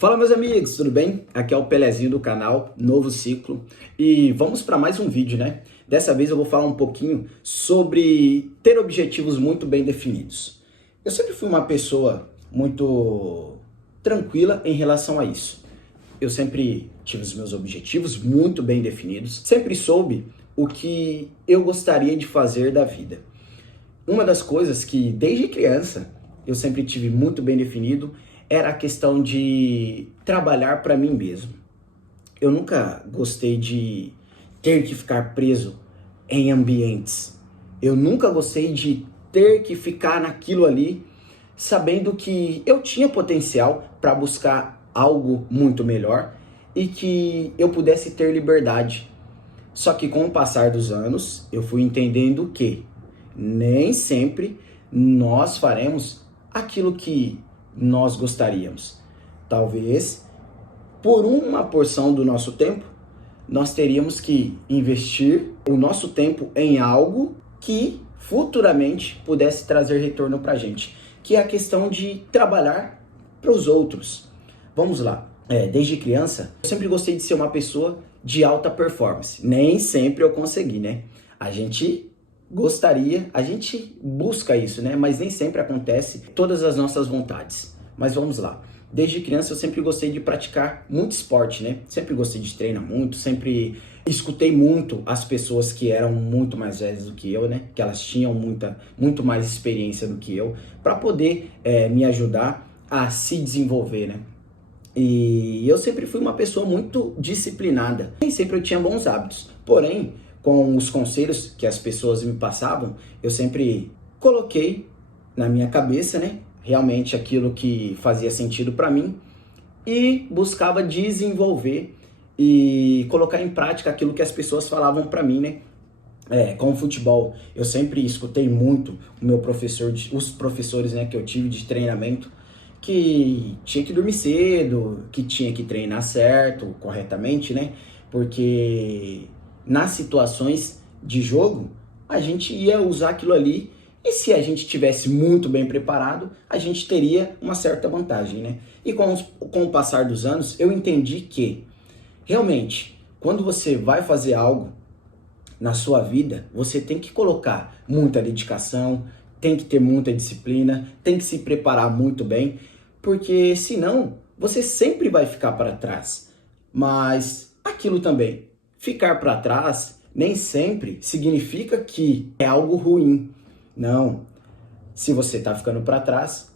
Fala, meus amigos, tudo bem? Aqui é o Pelezinho do canal Novo Ciclo e vamos para mais um vídeo, né? Dessa vez eu vou falar um pouquinho sobre ter objetivos muito bem definidos. Eu sempre fui uma pessoa muito tranquila em relação a isso. Eu sempre tive os meus objetivos muito bem definidos, sempre soube o que eu gostaria de fazer da vida. Uma das coisas que desde criança eu sempre tive muito bem definido era a questão de trabalhar para mim mesmo. Eu nunca gostei de ter que ficar preso em ambientes. Eu nunca gostei de ter que ficar naquilo ali, sabendo que eu tinha potencial para buscar algo muito melhor e que eu pudesse ter liberdade. Só que com o passar dos anos, eu fui entendendo que nem sempre nós faremos aquilo que nós gostaríamos. Talvez, por uma porção do nosso tempo, nós teríamos que investir o nosso tempo em algo que futuramente pudesse trazer retorno para a gente, que é a questão de trabalhar para os outros. Vamos lá. Desde criança, eu sempre gostei de ser uma pessoa de alta performance. Nem sempre eu consegui, né? A gente gostaria, a gente busca isso, né? Mas nem sempre acontece todas as nossas vontades. Mas vamos lá. Desde criança eu sempre gostei de praticar muito esporte, né? Sempre gostei de treinar muito, sempre escutei muito as pessoas que eram muito mais velhas do que eu, né? Que elas tinham muito mais experiência do que eu, para poder me ajudar a se desenvolver, né? E eu sempre fui uma pessoa muito disciplinada. Nem sempre eu tinha bons hábitos, porém, com os conselhos que as pessoas me passavam, eu sempre coloquei na minha cabeça, né, realmente aquilo que fazia sentido para mim e buscava desenvolver e colocar em prática aquilo que as pessoas falavam para mim, né? Com o futebol, eu sempre escutei muito o meu professor, os professores, né, que eu tive de treinamento, que tinha que dormir cedo, que tinha que treinar certo, corretamente, né? Porque nas situações de jogo, a gente ia usar aquilo ali e se a gente tivesse muito bem preparado, a gente teria uma certa vantagem, né? E com o passar dos anos, eu entendi que, realmente, quando você vai fazer algo na sua vida, você tem que colocar muita dedicação, tem que ter muita disciplina, tem que se preparar muito bem, porque senão você sempre vai ficar para trás. Mas aquilo também, ficar para trás nem sempre significa que é algo ruim. Não. Se você está ficando para trás,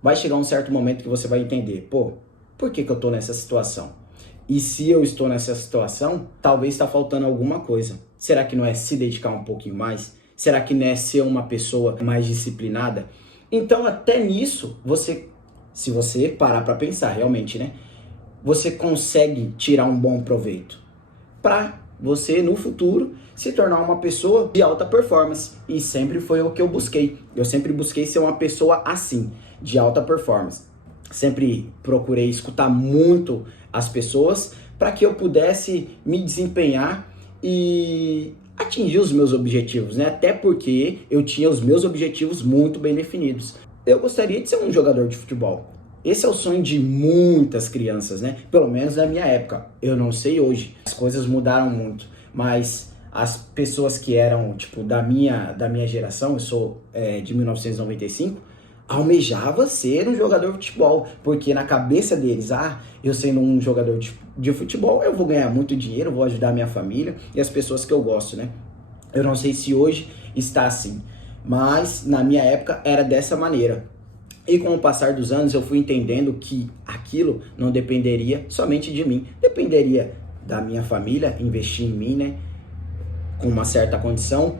vai chegar um certo momento que você vai entender, por que eu estou nessa situação? E se eu estou nessa situação, talvez está faltando alguma coisa. Será que não é se dedicar um pouquinho mais? Será que não é ser uma pessoa mais disciplinada? Então, até nisso, se você parar para pensar realmente, né? Você consegue tirar um bom proveito para você, no futuro, se tornar uma pessoa de alta performance. E sempre foi o que eu busquei. Eu sempre busquei ser uma pessoa assim, de alta performance. Sempre procurei escutar muito as pessoas para que eu pudesse me desempenhar e atingir os meus objetivos, né? Até porque eu tinha os meus objetivos muito bem definidos. Eu gostaria de ser um jogador de futebol. Esse é o sonho de muitas crianças, né? Pelo menos na minha época. Eu não sei hoje. As coisas mudaram muito. Mas as pessoas que eram, tipo, da minha geração, eu sou de 1995, almejava ser um jogador de futebol. Porque na cabeça deles, eu sendo um jogador de futebol, eu vou ganhar muito dinheiro, vou ajudar a minha família e as pessoas que eu gosto, né? Eu não sei se hoje está assim. Mas na minha época era dessa maneira. E com o passar dos anos eu fui entendendo que aquilo não dependeria somente de mim. Dependeria da minha família investir em mim, né? Com uma certa condição.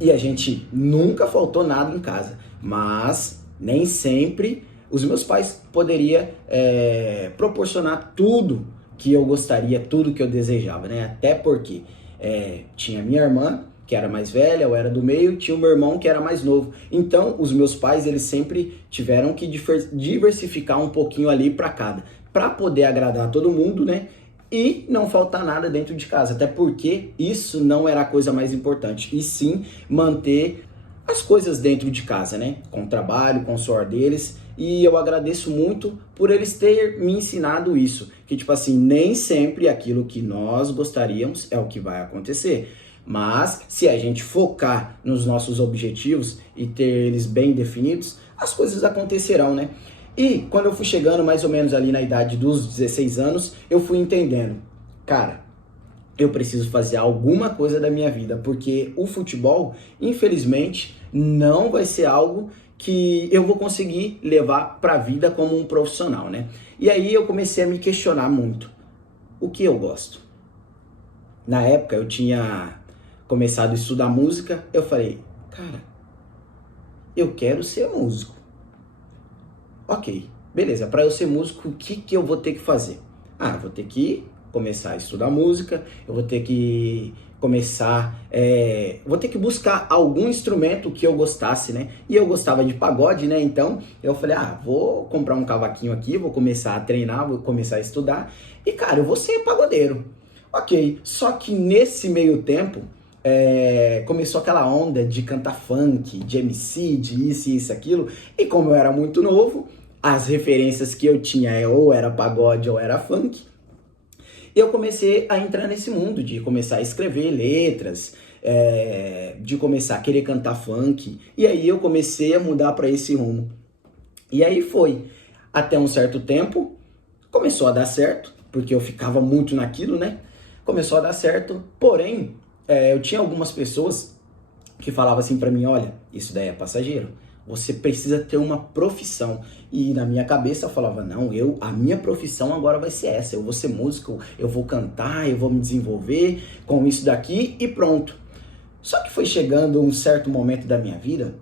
E a gente nunca faltou nada em casa. Mas nem sempre os meus pais poderiam proporcionar tudo que eu gostaria, tudo que eu desejava, né? Até porque tinha minha irmã, que era mais velha, eu era do meio, tinha o meu irmão que era mais novo. Então, os meus pais, eles sempre tiveram que diversificar um pouquinho ali para cada, para poder agradar todo mundo, né? E não faltar nada dentro de casa, até porque isso não era a coisa mais importante, e sim manter as coisas dentro de casa, né? Com o trabalho, com o suor deles. E eu agradeço muito por eles terem me ensinado isso. Que, tipo assim, nem sempre aquilo que nós gostaríamos é o que vai acontecer. Mas, se a gente focar nos nossos objetivos e ter eles bem definidos, as coisas acontecerão, né? E quando eu fui chegando mais ou menos ali na idade dos 16 anos, eu fui entendendo, cara, eu preciso fazer alguma coisa da minha vida, porque o futebol, infelizmente, não vai ser algo que eu vou conseguir levar para a vida como um profissional, né? E aí eu comecei a me questionar muito. O que eu gosto? Na época eu tinha começado a estudar música, eu falei, cara, eu quero ser músico. Ok, beleza, para eu ser músico, o que eu vou ter que fazer? Vou ter que começar a estudar música, eu vou ter que vou ter que buscar algum instrumento que eu gostasse, né? E eu gostava de pagode, né? Então eu falei, vou comprar um cavaquinho aqui, vou começar a treinar, vou começar a estudar e, cara, eu vou ser pagodeiro. Ok, só que nesse meio tempo, começou aquela onda de cantar funk, de MC, de isso, aquilo, e como eu era muito novo, as referências que eu tinha ou era pagode ou era funk, eu comecei a entrar nesse mundo de começar a escrever letras, de começar a querer cantar funk, e aí eu comecei a mudar para esse rumo. E aí foi, até um certo tempo, começou a dar certo, porque eu ficava muito naquilo, né? Começou a dar certo, porém, eu tinha algumas pessoas que falavam assim para mim, olha, isso daí é passageiro, você precisa ter uma profissão. E na minha cabeça eu falava, não, a minha profissão agora vai ser essa, eu vou ser músico, eu vou cantar, eu vou me desenvolver com isso daqui e pronto. Só que foi chegando um certo momento da minha vida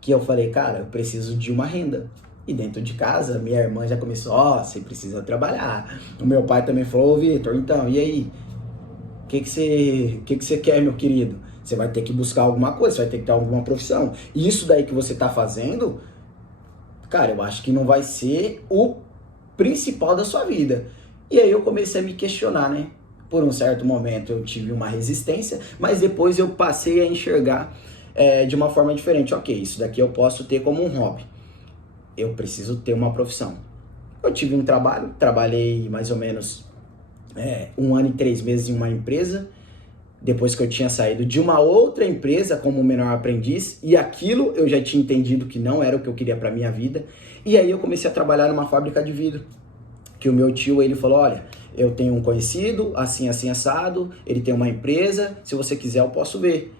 que eu falei, cara, eu preciso de uma renda. E dentro de casa, minha irmã já começou, você precisa trabalhar. O meu pai também falou, Vitor, então, e aí? O que você quer, meu querido? Você vai ter que buscar alguma coisa, você vai ter que ter alguma profissão. E isso daí que você tá fazendo, cara, eu acho que não vai ser o principal da sua vida. E aí eu comecei a me questionar, né? Por um certo momento eu tive uma resistência, mas depois eu passei a enxergar de uma forma diferente. Ok, isso daqui eu posso ter como um hobby. Eu preciso ter uma profissão. Eu tive um trabalho, trabalhei mais ou menos 1 ano e 3 meses em uma empresa, depois que eu tinha saído de uma outra empresa como menor aprendiz, e aquilo eu já tinha entendido que não era o que eu queria para minha vida, e aí eu comecei a trabalhar numa fábrica de vidro, que o meu tio, ele falou, olha, eu tenho um conhecido, assim, assim, assado, ele tem uma empresa, se você quiser eu posso ver.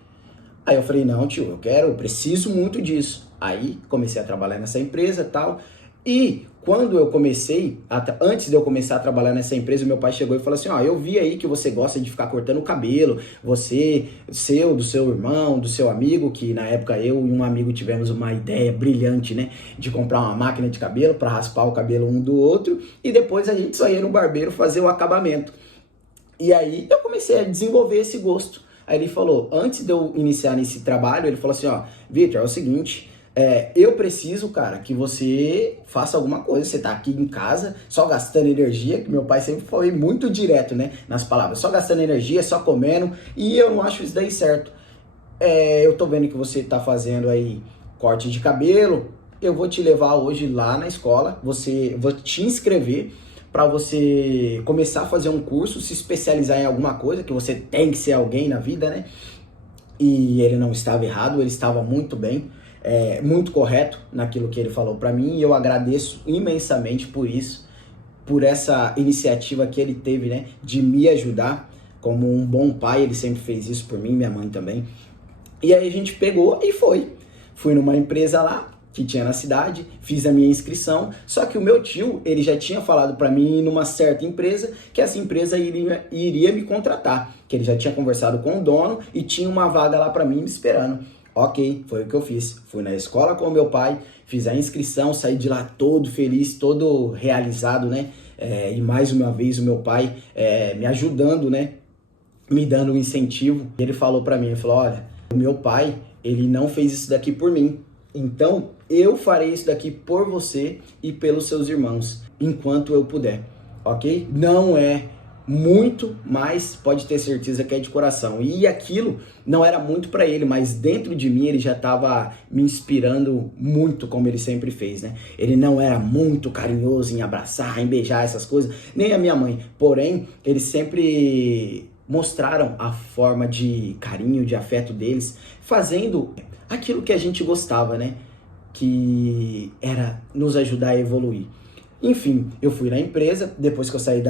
Aí eu falei, não tio, eu preciso muito disso. Aí comecei a trabalhar nessa empresa e tal, e quando eu comecei, antes de eu começar a trabalhar nessa empresa, meu pai chegou e falou assim, eu vi aí que você gosta de ficar cortando o cabelo, você, do seu irmão, do seu amigo, que na época eu e um amigo tivemos uma ideia brilhante, né, de comprar uma máquina de cabelo para raspar o cabelo um do outro, e depois a gente só ia no barbeiro fazer o acabamento. E aí eu comecei a desenvolver esse gosto. Aí ele falou, antes de eu iniciar nesse trabalho, ele falou assim, Vitor, é o seguinte, eu preciso, cara, que você faça alguma coisa. Você tá aqui em casa só gastando energia, que meu pai sempre foi muito direto, né, nas palavras, só gastando energia, só comendo, e eu não acho isso daí certo. Eu tô vendo que você tá fazendo aí corte de cabelo, eu vou te levar hoje lá na escola, vou te inscrever para você começar a fazer um curso, se especializar em alguma coisa, que você tem que ser alguém na vida, né? E ele não estava errado, ele estava muito bem, muito correto naquilo que ele falou para mim, e eu agradeço imensamente por isso, por essa iniciativa que ele teve, né, de me ajudar. Como um bom pai, ele sempre fez isso por mim, minha mãe também. E aí a gente pegou e fui numa empresa lá que tinha na cidade, fiz a minha inscrição, só que o meu tio, ele já tinha falado para mim numa certa empresa, que essa empresa iria me contratar, que ele já tinha conversado com o dono e tinha uma vaga lá para mim me esperando. Ok, foi o que eu fiz. Fui na escola com o meu pai, fiz a inscrição, saí de lá todo feliz, todo realizado, né? E mais uma vez o meu pai me ajudando, né? Me dando um incentivo. Ele falou para mim, ele falou, olha, o meu pai, ele não fez isso daqui por mim. Então, eu farei isso daqui por você e pelos seus irmãos, enquanto eu puder, ok? Não é muito, mas pode ter certeza que é de coração. E aquilo não era muito para ele, mas dentro de mim ele já estava me inspirando muito, como ele sempre fez, né? Ele não era muito carinhoso em abraçar, em beijar essas coisas, nem a minha mãe. Porém, eles sempre mostraram a forma de carinho, de afeto deles, fazendo aquilo que a gente gostava, né? Que era nos ajudar a evoluir. Enfim, eu fui na empresa, depois que eu saí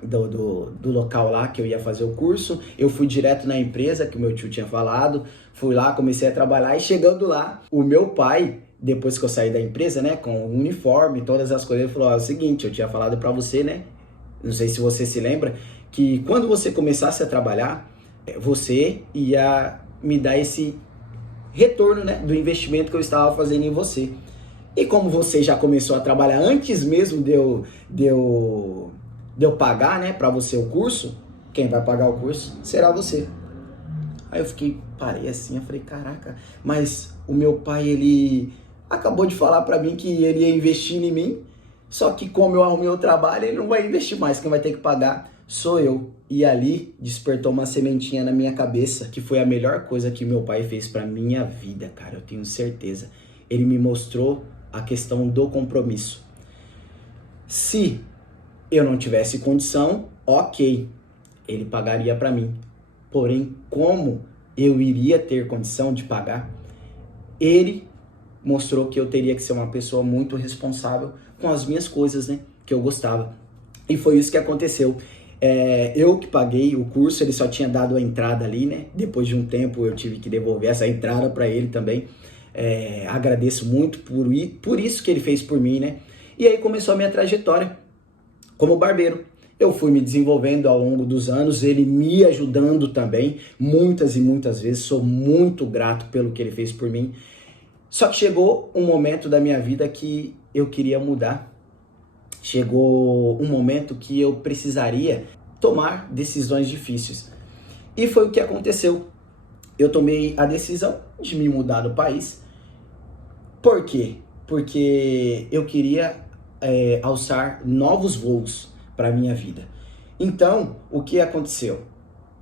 do local lá que eu ia fazer o curso, eu fui direto na empresa que o meu tio tinha falado, fui lá, comecei a trabalhar e chegando lá, o meu pai, depois que eu saí da empresa, né, com o uniforme, todas as coisas, ele falou, ó, é o seguinte, eu tinha falado pra você, né, não sei se você se lembra, que quando você começasse a trabalhar, você ia me dar esse retorno, né, do investimento que eu estava fazendo em você. E como você já começou a trabalhar antes mesmo de eu pagar, né, para você o curso, quem vai pagar o curso será você. Aí eu parei assim, eu falei, caraca, mas o meu pai, ele acabou de falar para mim que ele ia investir em mim, só que como eu arrumei o trabalho, ele não vai investir mais, quem vai ter que pagar sou eu. E ali despertou uma sementinha na minha cabeça, que foi a melhor coisa que meu pai fez para minha vida, cara, eu tenho certeza. Ele me mostrou a questão do compromisso. Se eu não tivesse condição, ok, ele pagaria para mim. Porém, como eu iria ter condição de pagar, ele mostrou que eu teria que ser uma pessoa muito responsável com as minhas coisas, né, que eu gostava. E foi isso que aconteceu. Eu que paguei o curso, ele só tinha dado a entrada ali, né? Depois de um tempo eu tive que devolver essa entrada para ele também. Agradeço muito por isso que ele fez por mim, né? E aí começou a minha trajetória como barbeiro. Eu fui me desenvolvendo ao longo dos anos, ele me ajudando também, muitas e muitas vezes, sou muito grato pelo que ele fez por mim. Só que chegou um momento da minha vida que eu queria mudar. Chegou um momento que eu precisaria tomar decisões difíceis. E foi o que aconteceu. Eu tomei a decisão de me mudar do país. Por quê? Porque eu queria alçar novos voos para a minha vida. Então, o que aconteceu?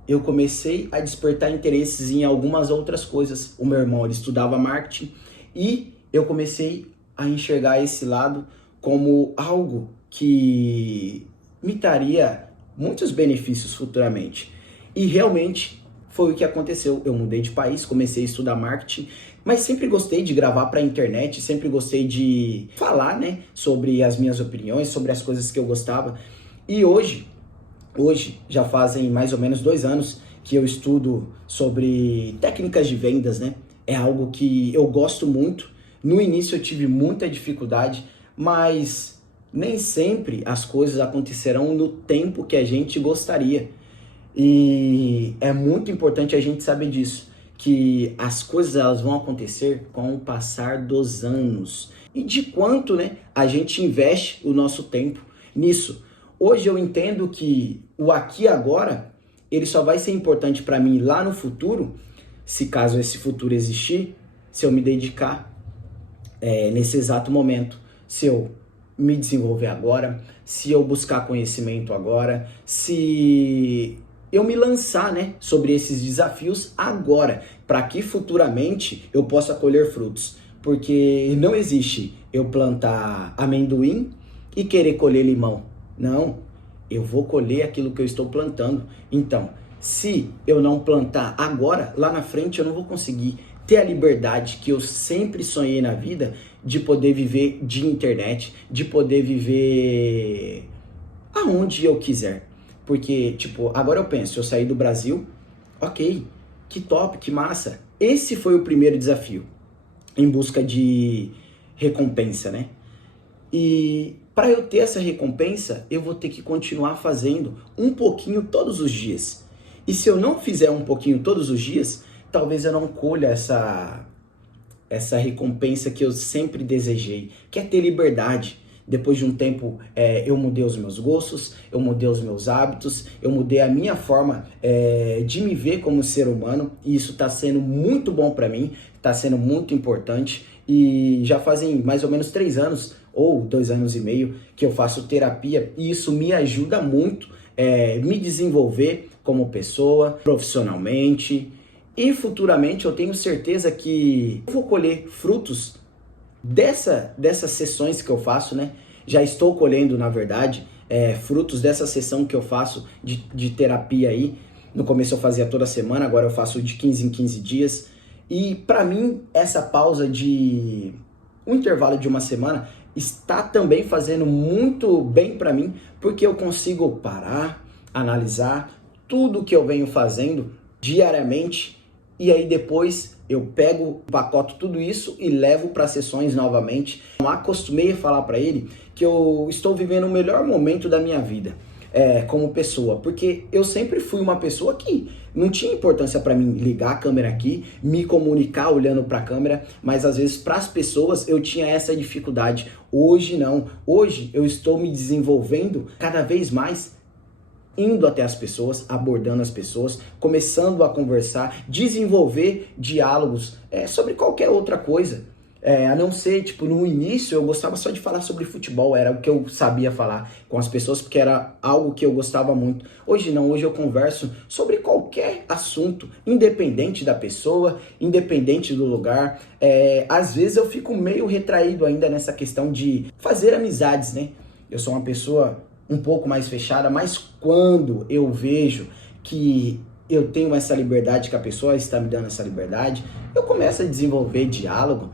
Eu comecei a despertar interesses em algumas outras coisas. O meu irmão, ele estudava marketing e eu comecei a enxergar esse lado como algo que me traria muitos benefícios futuramente. E realmente foi o que aconteceu. Eu mudei de país, comecei a estudar marketing, mas sempre gostei de gravar para a internet, sempre gostei de falar, né, sobre as minhas opiniões, sobre as coisas que eu gostava. E hoje já fazem mais ou menos 2 anos que eu estudo sobre técnicas de vendas, né? É algo que eu gosto muito. No início eu tive muita dificuldade, mas nem sempre as coisas acontecerão no tempo que a gente gostaria. E é muito importante a gente saber disso, que as coisas elas vão acontecer com o passar dos anos. E de quanto, né, a gente investe o nosso tempo nisso. Hoje eu entendo que o aqui e agora, ele só vai ser importante para mim lá no futuro, se caso esse futuro existir, se eu me dedicar nesse exato momento, se eu me desenvolver agora, se eu buscar conhecimento agora, se eu me lançar, né, sobre esses desafios agora, para que futuramente eu possa colher frutos. Porque não existe eu plantar amendoim e querer colher limão. Não, eu vou colher aquilo que eu estou plantando. Então, se eu não plantar agora, lá na frente eu não vou conseguir ter a liberdade que eu sempre sonhei na vida de poder viver de internet, de poder viver aonde eu quiser. Porque, tipo, agora eu penso, eu saí do Brasil, ok, que top, que massa. Esse foi o primeiro desafio, em busca de recompensa, né? E para eu ter essa recompensa, eu vou ter que continuar fazendo um pouquinho todos os dias. E se eu não fizer um pouquinho todos os dias, talvez eu não colha essa recompensa que eu sempre desejei, que é ter liberdade. Depois de um tempo, eu mudei os meus gostos, eu mudei os meus hábitos, eu mudei a minha forma de me ver como ser humano, e isso está sendo muito bom para mim, está sendo muito importante, e já fazem mais ou menos 3 anos, ou 2 anos e meio, que eu faço terapia, e isso me ajuda muito me desenvolver como pessoa, profissionalmente, e futuramente eu tenho certeza que eu vou colher frutos dessas sessões que eu faço, né? Já estou colhendo, na verdade, frutos dessa sessão que eu faço de terapia aí. No começo eu fazia toda semana, agora eu faço de 15 em 15 dias. E para mim, essa pausa de um intervalo de uma semana está também fazendo muito bem para mim, porque eu consigo parar, analisar tudo que eu venho fazendo diariamente e aí depois eu pego, pacoto tudo isso e levo para sessões novamente. Eu acostumei a falar para ele que eu estou vivendo o melhor momento da minha vida como pessoa, porque eu sempre fui uma pessoa que não tinha importância para mim ligar a câmera aqui, me comunicar olhando para a câmera, mas às vezes para as pessoas eu tinha essa dificuldade. Hoje não, hoje eu estou me desenvolvendo cada vez mais, indo até as pessoas, abordando as pessoas, começando a conversar, desenvolver diálogos sobre qualquer outra coisa. A não ser, tipo, no início eu gostava só de falar sobre futebol, era o que eu sabia falar com as pessoas, porque era algo que eu gostava muito. Hoje não, hoje eu converso sobre qualquer assunto, independente da pessoa, independente do lugar. Às vezes eu fico meio retraído ainda nessa questão de fazer amizades, né? Eu sou uma pessoa um pouco mais fechada, mas quando eu vejo que eu tenho essa liberdade, que a pessoa está me dando essa liberdade, eu começo a desenvolver diálogo,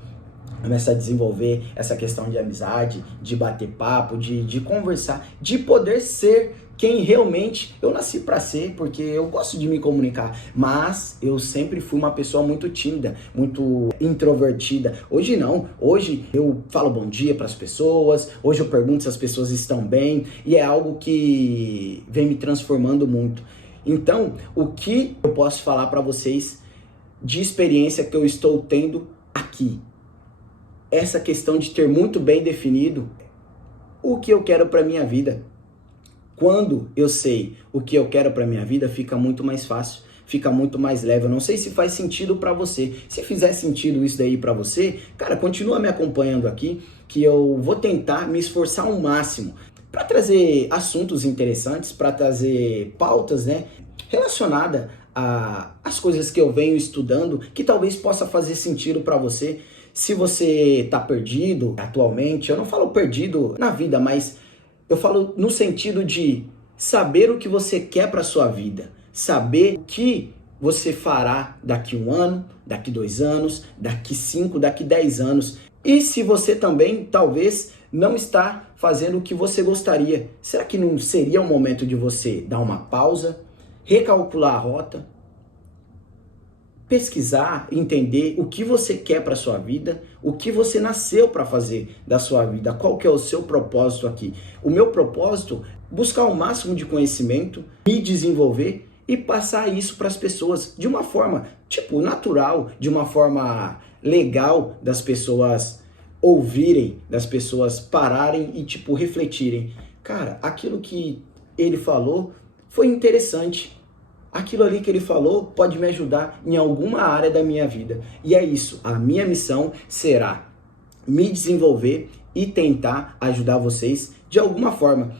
começo a desenvolver essa questão de amizade, de bater papo, de conversar, de poder ser quem realmente eu nasci para ser, porque eu gosto de me comunicar, mas eu sempre fui uma pessoa muito tímida, muito introvertida. Hoje não, hoje eu falo bom dia para as pessoas, hoje eu pergunto se as pessoas estão bem, e é algo que vem me transformando muito. Então, o que eu posso falar para vocês de experiência que eu estou tendo aqui? Essa questão de ter muito bem definido o que eu quero para minha vida. Quando eu sei o que eu quero para minha vida, fica muito mais fácil, fica muito mais leve. Eu não sei se faz sentido para você. Se fizer sentido isso daí para você, cara, continua me acompanhando aqui, que eu vou tentar me esforçar ao máximo para trazer assuntos interessantes, para trazer pautas, né, relacionadas às coisas que eu venho estudando, que talvez possa fazer sentido para você. Se você está perdido atualmente, eu não falo perdido na vida, mas eu falo no sentido de saber o que você quer para sua vida, saber o que você fará daqui 1 ano, daqui 2 anos, daqui 5, daqui 10 anos. E se você também, talvez, não está fazendo o que você gostaria, será que não seria o momento de você dar uma pausa, recalcular a rota, pesquisar, entender o que você quer para sua vida, o que você nasceu para fazer da sua vida, qual que é o seu propósito aqui? O meu propósito é buscar o máximo de conhecimento, me desenvolver e passar isso para as pessoas de uma forma, tipo, natural, de uma forma legal, das pessoas ouvirem, das pessoas pararem e, tipo, refletirem. Cara, aquilo que ele falou foi interessante. Aquilo ali que ele falou pode me ajudar em alguma área da minha vida. E é isso, a minha missão será me desenvolver e tentar ajudar vocês de alguma forma.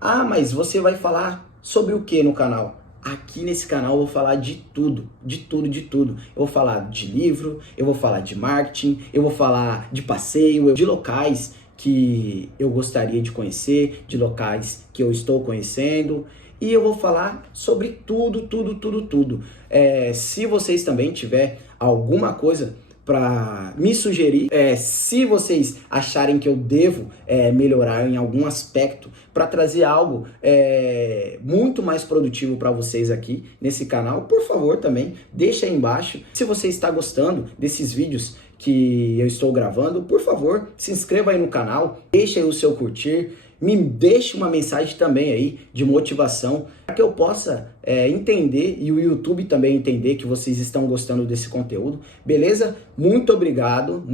Ah, mas você vai falar sobre o que no canal? Aqui nesse canal eu vou falar de tudo, de tudo, de tudo. Eu vou falar de livro, eu vou falar de marketing, eu vou falar de passeio, de locais que eu gostaria de conhecer, de locais que eu estou conhecendo. E eu vou falar sobre tudo, tudo, tudo, tudo. Se vocês também tiver alguma coisa para me sugerir, se vocês acharem que eu devo melhorar em algum aspecto para trazer algo muito mais produtivo para vocês aqui nesse canal, por favor também deixa aí embaixo. Se você está gostando desses vídeos que eu estou gravando, por favor, se inscreva aí no canal, deixa aí o seu curtir, me deixe uma mensagem também aí de motivação para que eu possa entender e o YouTube também entender que vocês estão gostando desse conteúdo, beleza? Muito obrigado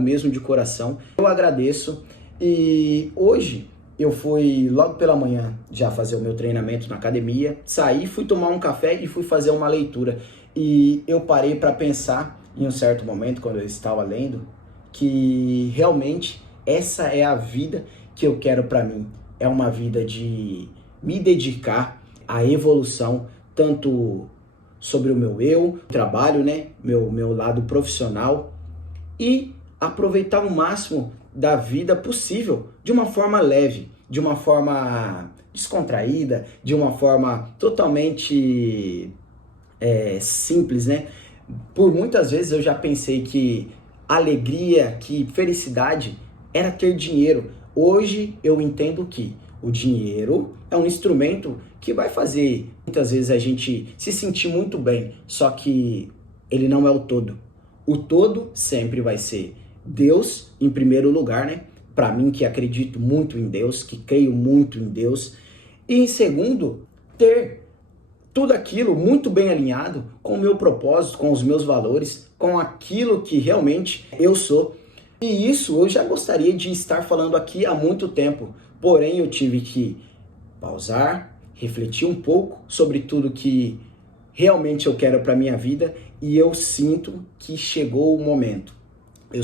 mesmo de coração, eu agradeço. E hoje eu fui logo pela manhã já fazer o meu treinamento na academia, saí, fui tomar um café e fui fazer uma leitura. E eu parei para pensar em um certo momento, quando eu estava lendo, que realmente essa é a vida que eu quero para mim. É uma vida de me dedicar à evolução, tanto sobre o meu trabalho, né, meu lado profissional, e aproveitar o máximo da vida possível de uma forma leve, de uma forma descontraída, de uma forma totalmente simples, né? Por muitas vezes eu já pensei que alegria, que felicidade era ter dinheiro. Hoje eu entendo que o dinheiro é um instrumento que vai fazer muitas vezes a gente se sentir muito bem, só que ele não é o todo. O todo sempre vai ser Deus em primeiro lugar, né? Para mim que acredito muito em Deus, que creio muito em Deus. E em segundo, ter tudo aquilo muito bem alinhado com o meu propósito, com os meus valores, com aquilo que realmente eu sou. E isso eu já gostaria de estar falando aqui há muito tempo, porém eu tive que pausar, refletir um pouco sobre tudo que realmente eu quero para minha vida e eu sinto que chegou o momento. Eu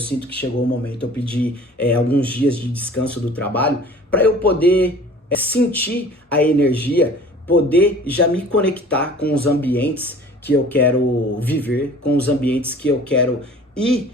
pedi alguns dias de descanso do trabalho para eu poder sentir a energia, poder já me conectar com os ambientes que eu quero viver, com os ambientes que eu quero ir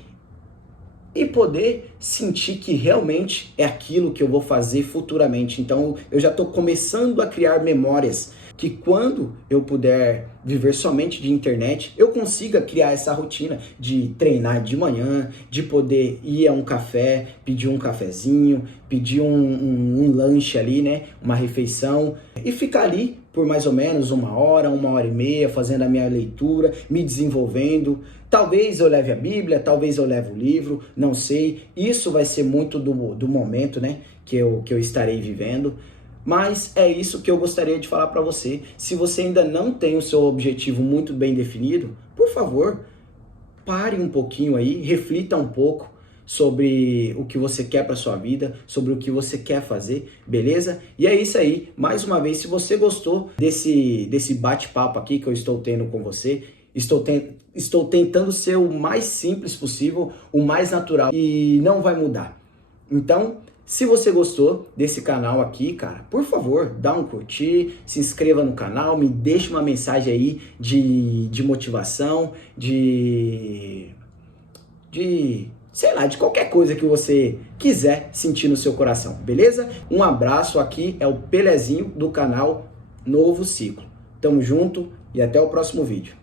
e poder sentir que realmente é aquilo que eu vou fazer futuramente. Então eu já estou começando a criar memórias que quando eu puder viver somente de internet, eu consiga criar essa rotina de treinar de manhã, de poder ir a um café, pedir um cafezinho, pedir um lanche ali, né? Uma refeição e ficar ali por mais ou menos uma hora e meia, fazendo a minha leitura, me desenvolvendo. Talvez eu leve a Bíblia, talvez eu leve o livro, não sei. Isso vai ser muito do momento, né? Que eu estarei vivendo. Mas é isso que eu gostaria de falar para você. Se você ainda não tem o seu objetivo muito bem definido, por favor, pare um pouquinho aí, reflita um pouco sobre o que você quer para sua vida, sobre o que você quer fazer, beleza? E é isso aí. Mais uma vez, se você gostou desse bate-papo aqui que eu estou tendo com você, estou tentando ser o mais simples possível, o mais natural e não vai mudar. Então, se você gostou desse canal aqui, cara, por favor, dá um curtir, se inscreva no canal, me deixe uma mensagem aí de motivação, sei lá, de qualquer coisa que você quiser sentir no seu coração, beleza? Um abraço, aqui é o Pelezinho do canal Novo Ciclo. Tamo junto e até o próximo vídeo.